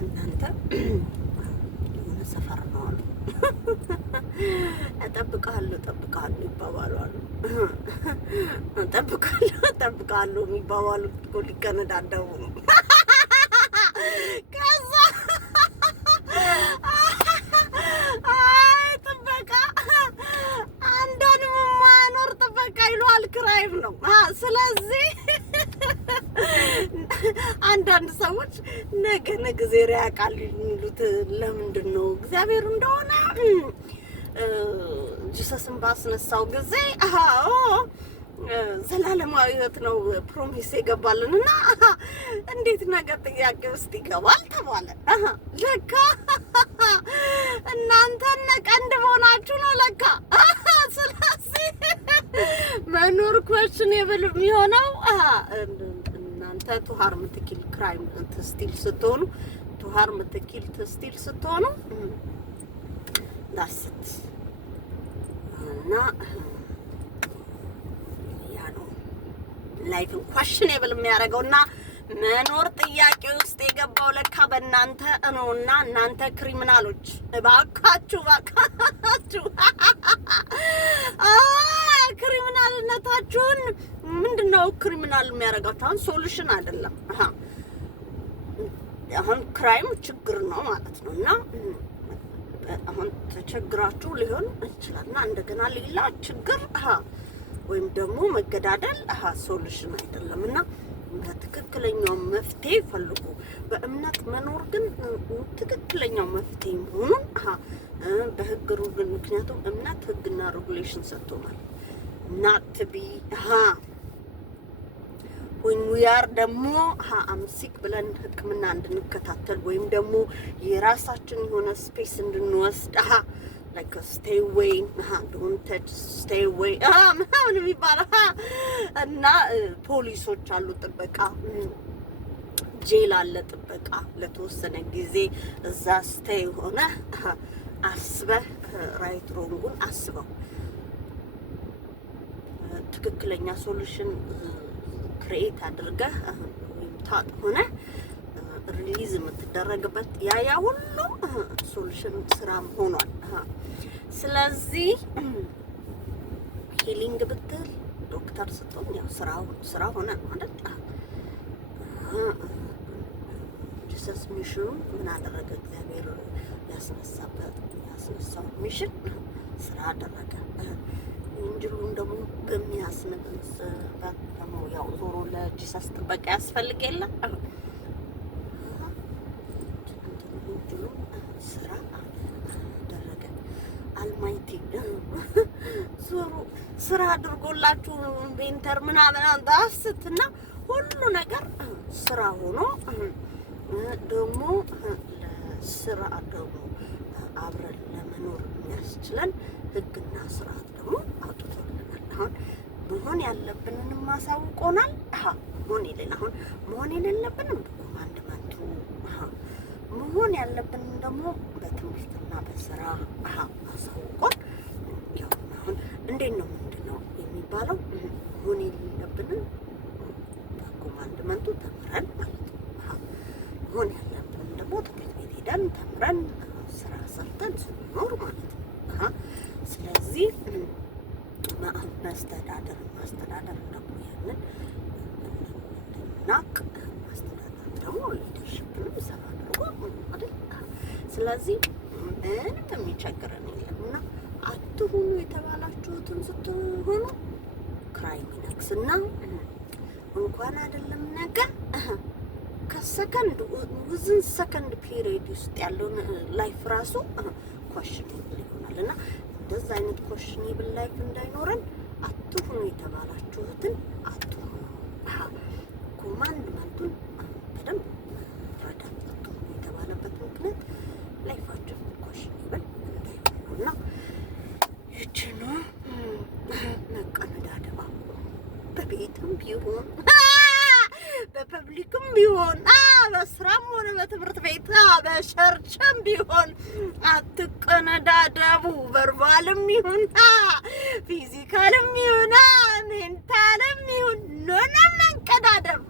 እናንተ የሆነ ሰፈር ነው አሉ እጠብቃለሁ ይባባላሉ። እጠብቃለሁ የሚባባሉት እኮ ሊከነዳደቡ ነው። ከዛ ጥበቃ አንዷንም የማያኖር ጥበቃ ይሏል ክራይም ነው። ስለዚህ አንዳንድ ሰዎች ነገ ዜሬ ያውቃል የሚሉት ለምንድን ነው? እግዚአብሔር እንደሆነ ጂሰስን ባስነሳው ጊዜ ዘላለማዊ ሕይወት ነው ፕሮሚስ የገባልንና እንዴት ነገር ጥያቄ ውስጥ ይገባል ተባለ። ለካ እናንተ ቀንድ ሆናችሁ ነው ለካ። ስለዚህ መኖር questionable የሚሆነው እናንተ ቱሃር ምትኪል ክራይም ትስቲል ስትሆኑ ዳስት እና ያ ነው ላይፍን questionable የሚያደርገውና መኖር ጥያቄ ውስጥ የገባው ለካ በእናንተ ነውና እናንተ ክሪሚናሎች እባካችሁ ክሪሚናልነታችሁን ምንድነው ክሪሚናል የሚያደርጋችሁ? አሁን ሶሉሽን አይደለም። አሁን ክራይም ችግር ነው ማለት ነው። እና አሁን ተቸግራችሁ ሊሆን ይችላልና እንደገና ሌላ ችግር ወይም ደግሞ መገዳደል ሶሉሽን አይደለም። እና ትክክለኛው መፍትሄ ፈልጉ። በእምነት መኖር ግን ትክክለኛው መፍትሄ መሆኑን በህግ ሩል፣ ምክንያቱም እምነት ህግና ሬጉሌሽን ሰጥቶናል። not to be when we are ደግሞ አምሲክ ብለን ህክምና እንድንከታተል ወይም ደግሞ የራሳችን የሆነ ስፔስ እንድንወስድ like stay away don't touch stay away ምናምን የሚባለው እና ፖሊሶች አሉ፣ ጥበቃ ጄል አለ፣ ጥበቃ ለተወሰነ ጊዜ እዛ stay ሆነ አስበህ ራይት ሮንጉን አስበው ትክክለኛ ሶሉሽን ክሬት አድርገህ ወይም ታጥ ሆነ ሪሊዝ የምትደረግበት ያ ሁሉ ሶሉሽን ስራም ሆኗል። ስለዚህ ሂሊንግ ብትል ዶክተር ስትሆን ያው ስራ ሆነ ማለት ጂሰስ ሚሽኑ ምን አደረገ? እግዚአብሔር ያስነሳው ሚሽን ስራ አደረገ። እንጅሉን ደግሞ በሚያስነሳበት ደግሞ ያው ዞሮ ለጂሰስ ጥበቃ ያስፈልግ የለ ስራ አደረገ። አልማይቲ ዞሮ ስራ አድርጎላችሁ ቤንተር ምናምን አንዳስትና ሁሉ ነገር ስራ ሆኖ ደግሞ ለስራ ደግሞ አብረን ለመኖር የሚያስችለን ህግና ስርዓት ደግሞ አውጥቶልናል። አሁን መሆን ያለብንን ማሳውቆናል። መሆን የሌለብንም በኮማንድመንቱ መሆን ያለብንን ደግሞ በትምህርትና በስራ አሳውቆን ያው አሁን እንዴት ነው ምንድነው የሚባለው? መሆን የሌለብንን በኮማንድመንቱ ተምረን ማለት ነው። መሆን ያለብንን ደግሞ ትምህርት ቤት ሄደን ተምረን ስራ ሰርተን ስንኖር ማለት ነው። ስለዚህ ማስተዳደር ደግሞ ያንን ናቅ ማስተዳደር ደግሞ ሊደርሽፕንም ሰፋ አድርጎ አይደል? ስለዚህ ምንም የሚቸግረን የለምና አትሁኑ የተባላችሁትን ስትሆኑ ክራይም ይነግስና እንኳን አይደለም ነገር ከሰከንድ ውዝን ሰከንድ ፒሪየድ ውስጥ ያለውን ላይፍ ራሱ ኮሽኔብል ይሆናልና እንደዛ አይነት ኮሽኔብል ላይፍ እንዳይኖረን አትሁኑ የተባላችሁትን አትሁኑ። ኮማንድመንቱን በደንብ ረዳት አትሁኑ የተባለበት ምክንያት ላይፋችሁ ኮሽኔብል እንዳይሆንና ይችኑ መቀነዳደባ በቤትም ቢሆን በፐብሊክም ቢሆን በስራም ሆነ በትምህርት ቤት በቸርችም ቢሆን አትቀነዳደቡ። ቨርባልም ይሁን ፊዚካልም ይሁን ሜንታልም ይሁን ኖና መንቀዳደብ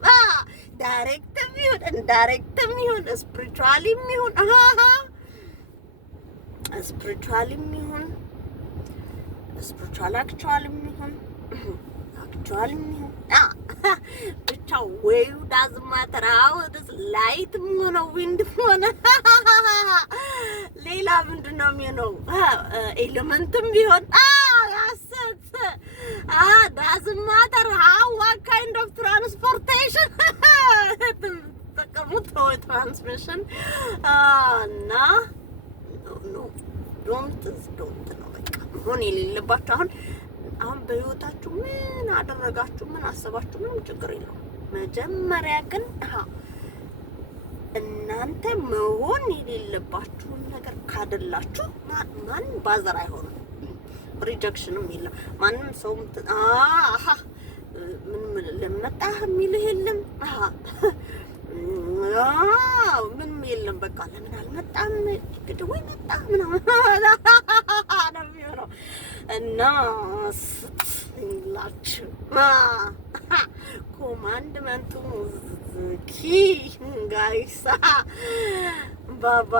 ዳይሬክትም ይሁን ኢንዳይሬክትም ይሁን ስፒሪቹዋሊም ይሁን ስፒሪቹዋሊም ይሁን ስፒሪቹዋል አክቹዋሊም ይሁን አክቹዋሊም ይሁን ብቻ ወይው ዳዝንት ማተር ሃው ኢትስ ላይትም ሆነ ዊንድም ሆነ ሌላ ምንድን ነው የሚሆነው ኤሌመንትም ቢሆን ያሰት ዳዝንት ማተር ሃው ዋት ካይንድ ኦፍ ትራንስፖርቴሽን ተቀሙት ትራንስሚሽን እና ኖ ዶንት ነው በቃ መሆን የሌለባችሁ አሁን በህይወታችሁ ምን አደረጋችሁ ምን አሰባችሁ ምንም ችግር የለውም። መጀመሪያ ግን እናንተ መሆን የሌለባችሁን ነገር ካደላችሁ ማን ባዘር አይሆንም። ሪጀክሽንም የለም። ማንም ሰው ምን ለመጣህ የሚልህ የለም። ምንም የለም። በቃ ለምን አልመጣም ግድ ወይ መጣ ምናምን ነው የሚሆነው እና ላችሁ ኮማንድመንቱ ኪ ጋይስ ባባ